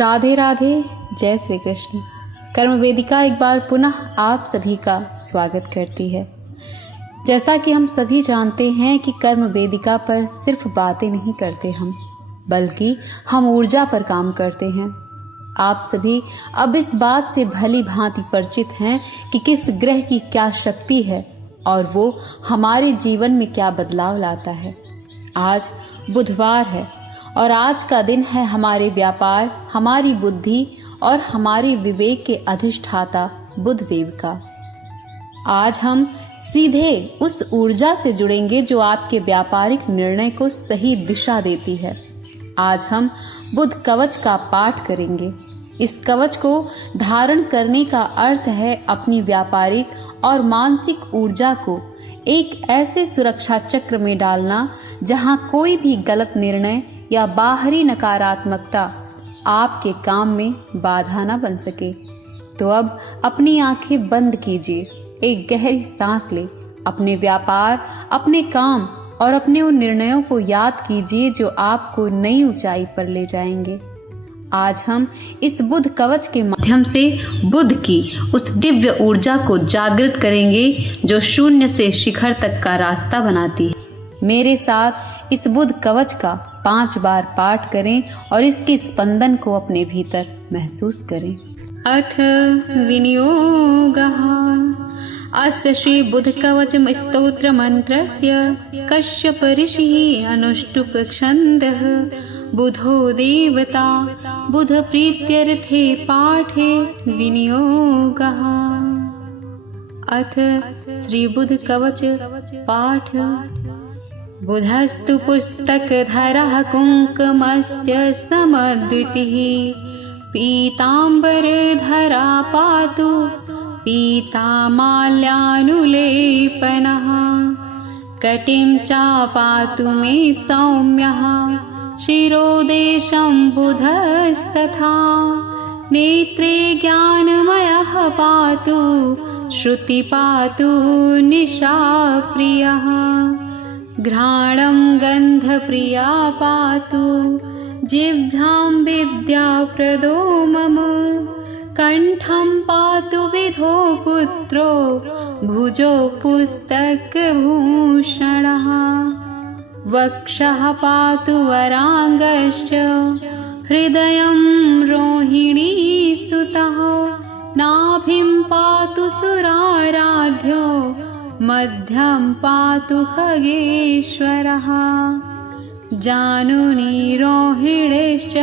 राधे राधे, जय श्री कृष्ण। कर्म वेदिका एक बार पुनः आप सभी का स्वागत करती है। जैसा कि हम सभी जानते हैं कि कर्म वेदिका पर सिर्फ बातें नहीं करते हम, बल्कि हम ऊर्जा पर काम करते हैं। आप सभी अब इस बात से भली भांति परिचित हैं कि किस ग्रह की क्या शक्ति है और वो हमारे जीवन में क्या बदलाव लाता है। आज बुधवार है और आज का दिन है हमारे व्यापार, हमारी बुद्धि और हमारे विवेक के अधिष्ठाता बुध देव का। आज हम सीधे उस ऊर्जा से जुड़ेंगे जो आपके व्यापारिक निर्णय को सही दिशा देती है। आज हम बुध कवच का पाठ करेंगे। इस कवच को धारण करने का अर्थ है अपनी व्यापारिक और मानसिक ऊर्जा को एक ऐसे सुरक्षा चक्र में डालना जहां कोई भी गलत निर्णय या बाहरी नकारात्मकता आपके काम में बाधा न बन सके। तो अब अपनी आंखें बंद कीजिए, एक गहरी सांस ले, अपने व्यापार, अपने काम और अपने उन निर्णयों को याद कीजिए जो आपको नई ऊंचाई पर ले जाएंगे। आज हम इस बुध कवच के माध्यम से बुध की उस दिव्य ऊर्जा को जागृत करेंगे जो शून्य से शिखर तक का रास्ता बनाती है। मेरे साथ इस बुध कवच का 5 बार पाठ करें और इसके स्पंदन को अपने भीतर महसूस करें। अथ विनियोगः अस्य श्री बुध कवच स्तोत्र मंत्रस्य कश्यप ऋषिः अनुष्टुप छन्दः बुधो देवता बुध प्रीत्यर्थे पाठे विनियोगः। अथ श्री बुध कवच पाठ। बुधस्तु पुस्तकधरः कुङ्कुमस्य समद्वितिः पीताम्बरधरा पातु पीतामाल्यानुलेपनः कटिं चापातु मे सौम्यः शिरोदेशं बुधस्तथा नेत्रे ज्ञानमयः पातु श्रुति पातु निशाप्रियः घ्राणं गन्धप्रिया पातु जिह्वां विद्याप्रदो मम कण्ठं पातु विधो पुत्रो भुजो पुस्तकभूषणः वक्षः पातु वराङ्गश्च हृदयं रोहिणीसुतः नाभिं पातु सुराराध्यो मध्यं पातु खगेश्वरः जानुनी रोहिणीश्च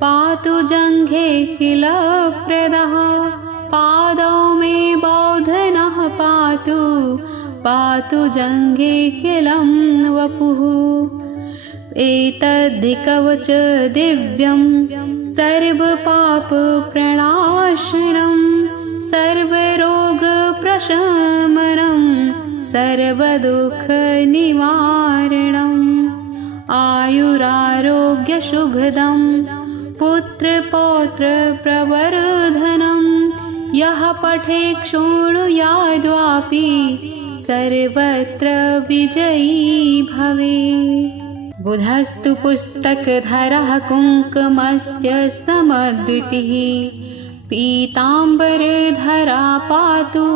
पातु जङ्घे खिलप्रदः पादौ मे बौधनः पातु पातु जङ्घे खिलं वपुः एतद्धि कवच दिव्यं सर्वपापप्रणाशनं सर्वरोगप्रशमनं सर्वदुःखनिवारणम् आयुरारोग्यशुभदं पुत्रपौत्रप्रवर्धनं यः पठेत् शृणुयाद्वापि सर्वत्र विजयी भवेत्। बुधस्तु पुस्तकधरः कुङ्कुमस्य समद्वितिः पीताम्बरधरा पातु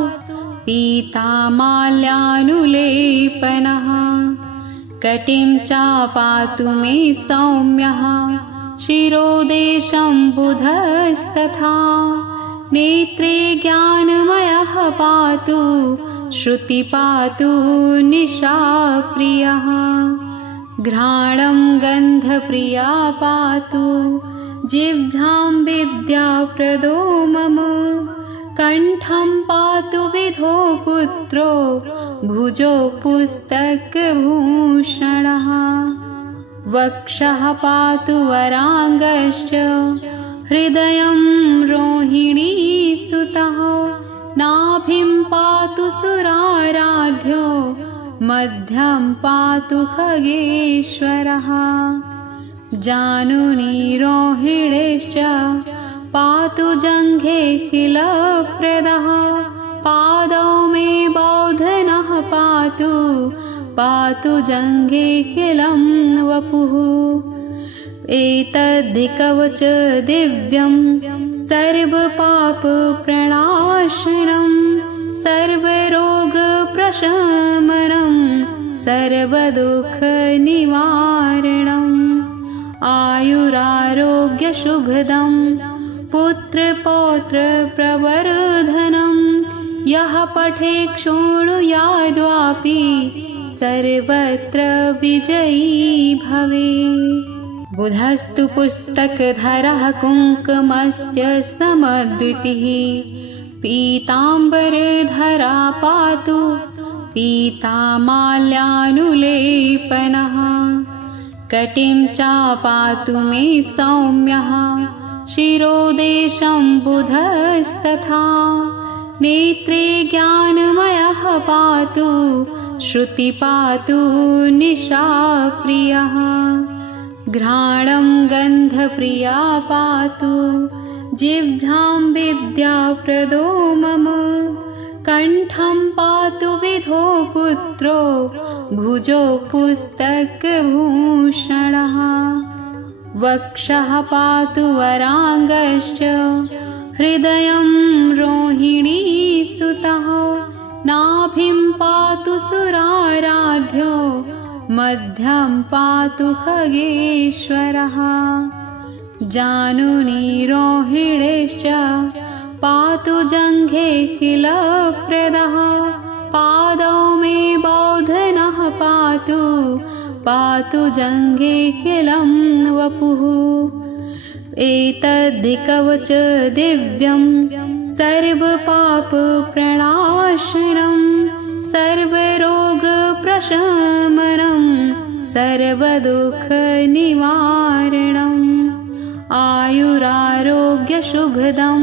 पीतामाल्यानुलेपनः कटिं चापातु मे सौम्यः शिरोदेशं बुधस्तथा नेत्रे ज्ञानमयः पातु श्रुति पातु निशाप्रियः घ्राणं गन्धप्रिया पातु जिह्वां विद्याप्रदो मम कण्ठं पातु विधो पुत्रो भुजो पुस्तकभूषणः वक्षः पातु वराङ्गश्च हृदयं रोहिणीसुतः नाभिं पातु सुराराध्यो मध्यं पातु खगेश्वरः जानुनी रोहिणीश्च पातु जङ्घे खिलप्रदः पादौ मे बौधनः पातु पातु जङ्घे खिलं वपुः एतद्धिकवच दिव्यं सर्वपापप्रणाशनं सर्वरोगप्रशमनं सर्वदुःखनिवारणम् आयुरारोग्यशुभदं पुत्रपौत्रप्रवर्धनं यः पठेत् शृणुयाद्वापि सर्वत्र विजयी भवेत्। बुधस्तु पुस्तकधरः कुङ्कुमस्य समद्वितिः पीताम्बरधरा पातु पीतामाल्यानुलेपनः कटिं चापातु मे सौम्यः शिरोदेशं बुधस्तथा नेत्रे ज्ञानमयः पातु श्रुति पातु निशाप्रियः घ्राणं गन्धप्रिया पातु जिह्वां विद्याप्रदो मम कण्ठं पातु विधो पुत्रो भुजो पुस्तकभूषणः वक्षः पातु वराङ्गश्च हृदयं रोहिणीसुतः नाभिं पातु सुराराध्यो मध्यं पातु खगेश्वरः जानुनी रोहिणीश्च पातु जङ्घेऽखिलप्रदः पादौ मे बौधनः पातु पातु जङ्घेऽखिलं वपुः एतद्धिकवच दिव्यं सर्वपापप्रणाशनं सर्वरोगप्रशमनं सर्वदुःखनिवारणम् आयुरारोग्यशुभदं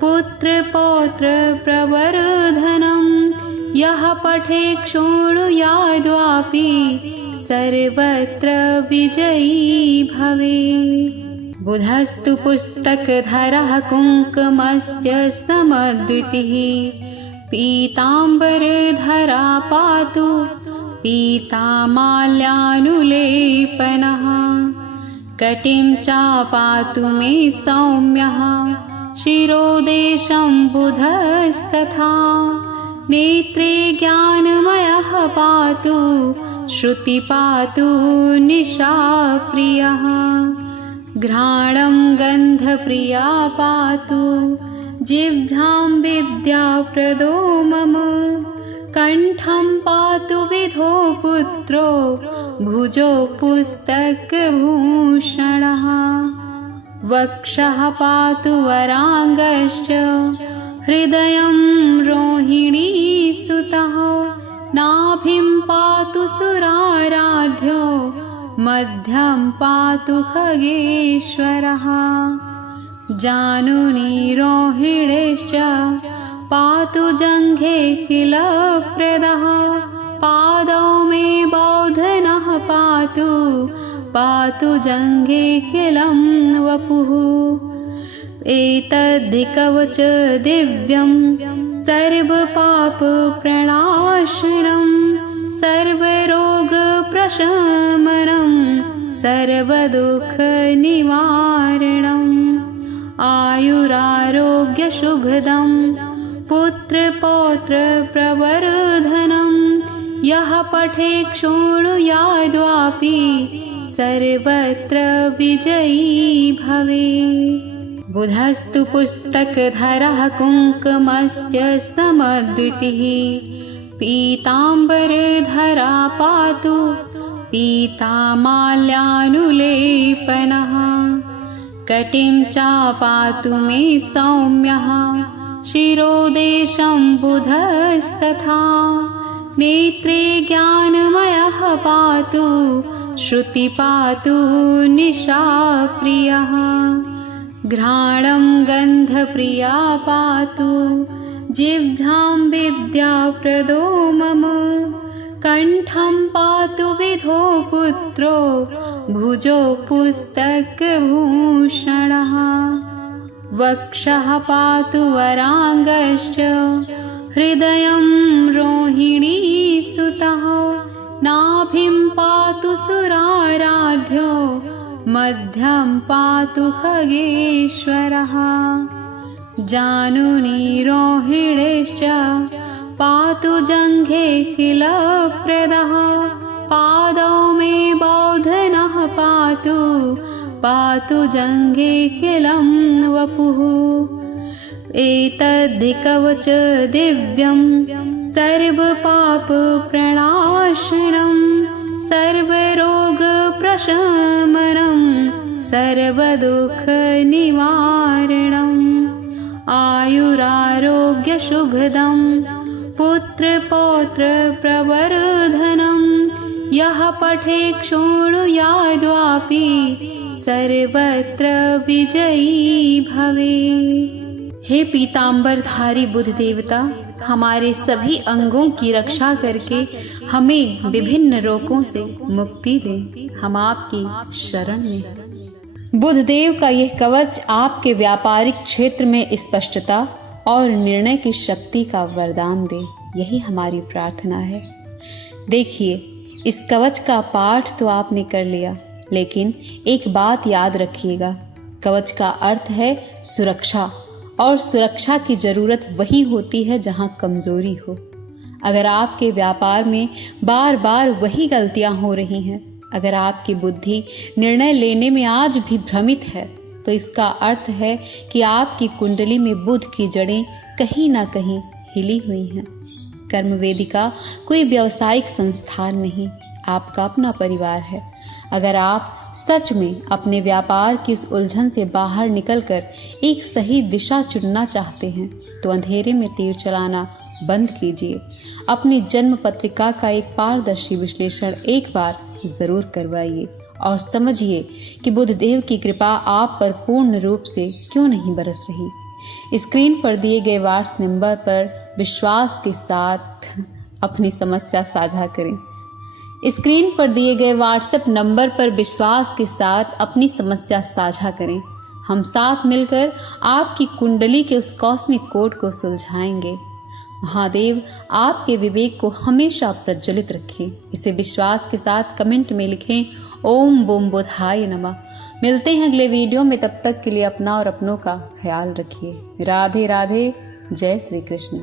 पुत्रपौत्रप्रवर्धनं यः पठेत् शृणुयाद्वापि सर्वत्र विजयी भवेत्। बुधस्तु पुस्तकधरः कुङ्कुमस्य समद्वितिः पीताम्बरधरा पातु पीतामाल्यानुलेपनः कटिं चापातु मे सौम्यः शिरोदेशं बुधस्तथा नेत्रे ज्ञानमयः पातु श्रुति पातु निशाप्रियः घ्राणं गन्धप्रिया पातु जिह्वां विद्याप्रदो मम कण्ठं पातु विधो पुत्रो भुजो पुस्तकभूषणः वक्षः पातु वराङ्गश्च हृदयं रोहिणीसुतः नाभिं पातु सुराराध्यो मध्यं पातु खगेश्वरः जानुनी रोहिणीश्च पातु जङ्घेऽखिलप्रदः पादौ मे बौधनः पातु पातु जङ्घेऽखिलं वपुः एतद्धिकवच दिव्यं सर्वपापप्रणाशनं सर्वरोगप्रशमनं सर्वदुःखनिवारणम् आयुरारोग्यशुभदं पुत्रपौत्रप्रवर्धनं यः पठेत् शृणुयाद्वापि सर्वत्र विजयी भवेत्। बुधस्तु पुस्तकधरः कुङ्कुमस्य समद्वितिः पीताम्बरधरा पातु पीतामाल्यानुलेपनः कटिं चापातु मे सौम्यः शिरोदेशं बुधस्तथा नेत्रे ज्ञानमयः पातु श्रुति पातु निशाप्रियः घ्राणं गन्धप्रिया पातु जिह्वां विद्याप्रदो मम कण्ठं पातु विधो पुत्रो भुजो पुस्तकभूषणः वक्षः पातु वराङ्गश्च हृदयं रोहिणीसुतः नाभिं पातु सुराराध्यो मध्यं पातु खगेश्वरः जानुनी रोहिणीश्च पातु जङ्घेऽखिलप्रदः पादौ मे बौधनः पातु जङ्घेऽखिलं वपुः एतद्धि कवच दिव्यं सर्वपापप्रणाशनं सर्वरोगप्रशमनं सर्वदुःखनिवारणम् आयुरारोग्यशुभदं पुत्रपौत्रप्रवर्धनं यः पठेत् शृणुयाद्वापि सर्वत्र विजयी भवे। हे पीतांबरधारी बुद्ध देवता, हमारे सभी अंगों की रक्षा करके हमें विभिन्न रोगों से मुक्ति दें। हम आपकी शरण में। बुद्धदेव का यह कवच आपके व्यापारिक क्षेत्र में स्पष्टता और निर्णय की शक्ति का वरदान दे, यही हमारी प्रार्थना है। देखिए, इस कवच का पाठ तो आपने कर लिया, लेकिन एक बात याद रखिएगा, कवच का अर्थ है सुरक्षा, और सुरक्षा की ज़रूरत वही होती है जहाँ कमज़ोरी हो। अगर आपके व्यापार में बार बार वही गलतियाँ हो रही हैं, अगर आपकी बुद्धि निर्णय लेने में आज भी भ्रमित है, तो इसका अर्थ है कि आपकी कुंडली में बुध की जड़ें कहीं ना कहीं हिली हुई हैं। कर्म वेदिका कोई व्यावसायिक संस्थान नहीं, आपका अपना परिवार है। अगर आप सच में अपने व्यापार की इस उलझन से बाहर निकलकर एक सही दिशा चुनना चाहते हैं, तो अंधेरे में तीर चलाना बंद कीजिए। अपनी जन्म पत्रिका का एक पारदर्शी विश्लेषण एक बार ज़रूर करवाइए और समझिए कि बुद्धदेव की कृपा आप पर पूर्ण रूप से क्यों नहीं बरस रही। स्क्रीन पर दिए गए व्हाट्सएप नंबर पर विश्वास के साथ अपनी समस्या साझा करें। स्क्रीन पर दिए गए व्हाट्सएप नंबर पर विश्वास के साथ अपनी समस्या साझा करें। हम साथ मिलकर आपकी कुंडली के उस कॉस्मिक कोड को सुलझाएंगे। महादेव आपके विवेक को हमेशा प्रज्वलित रखें। इसे विश्वास के साथ कमेंट में लिखें, ओम बूम बुधाय नमः। मिलते हैं अगले वीडियो में, तब तक के लिए अपना और अपनों का ख्याल रखिए। राधे राधे, जय श्री कृष्ण।